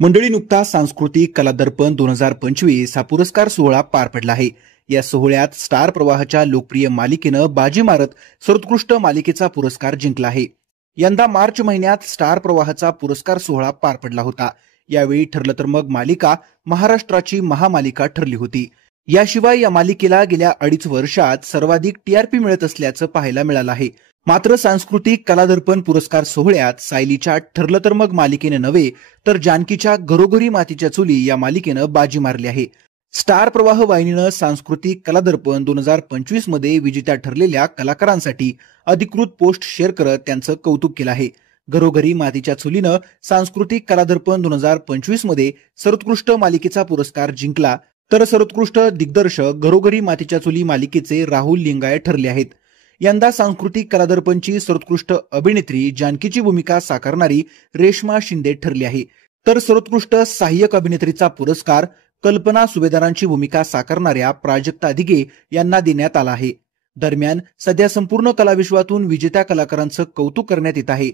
मंडळी, नुकताच सांस्कृतिक कला दर्पण 2025 हा पुरस्कार सोहळा पार पडला आहे। या सोहळ्यात स्टार प्रवाहाच्या लोकप्रिय मालिकेनं बाजी मारत सर्वोत्कृष्ट मालिकेचा पुरस्कार जिंकला आहे। यंदा मार्च महिन्यात स्टार प्रवाहाचा पुरस्कार सोहळा पार पडला होता। यावेळी ठरलं तर मग मालिका महाराष्ट्राची महामालिका ठरली होती। याशिवाय या मालिकेला गेल्या 2.5 वर्षात सर्वाधिक टीआरपी मिळत असल्याचं पाहायला मिळालं आहे। मात्र सांस्कृतिक कला दर्पण पुरस्कार सोहळ्यात सायलीच्या ठरलं तर मग मालिकेने नव्हे तर जानकीच्या घरोघरी मातीच्या चुली या मालिकेनं बाजी मारली आहे। स्टार प्रवाह वाहिनीनं सांस्कृतिक कला दर्पण 2025 मध्ये विजेत्या ठरलेल्या कलाकारांसाठी अधिकृत पोस्ट शेअर करत त्यांचं कौतुक केलं आहे। घरोघरी मातीच्या चुलीनं सांस्कृतिक कला दर्पण 2025 मध्ये सर्वोत्कृष्ट मालिकेचा पुरस्कार जिंकला, तर सर्वोत्कृष्ट दिग्दर्शक घरोघरी मातीच्या चुली मालिकेचे राहुल लिंगायत ठरले आहेत। यंदा सांस्कृतिक कला दर्पणची सर्वोत्कृष्ट अभिनेत्री जानकीची भूमिका साकारणारी रेश्मा शिंदे ठरली आहे, तर सर्वोत्कृष्ट सहाय्यक अभिनेत्रीचा पुरस्कार कल्पना सुभेदारांची भूमिका साकारणाऱ्या प्राजक्ता दिघे यांना देण्यात आला आहे। दरम्यान सध्या संपूर्ण कलाविश्वातून विजेत्या कलाकारांचं कौतुक करण्यात येत आहे।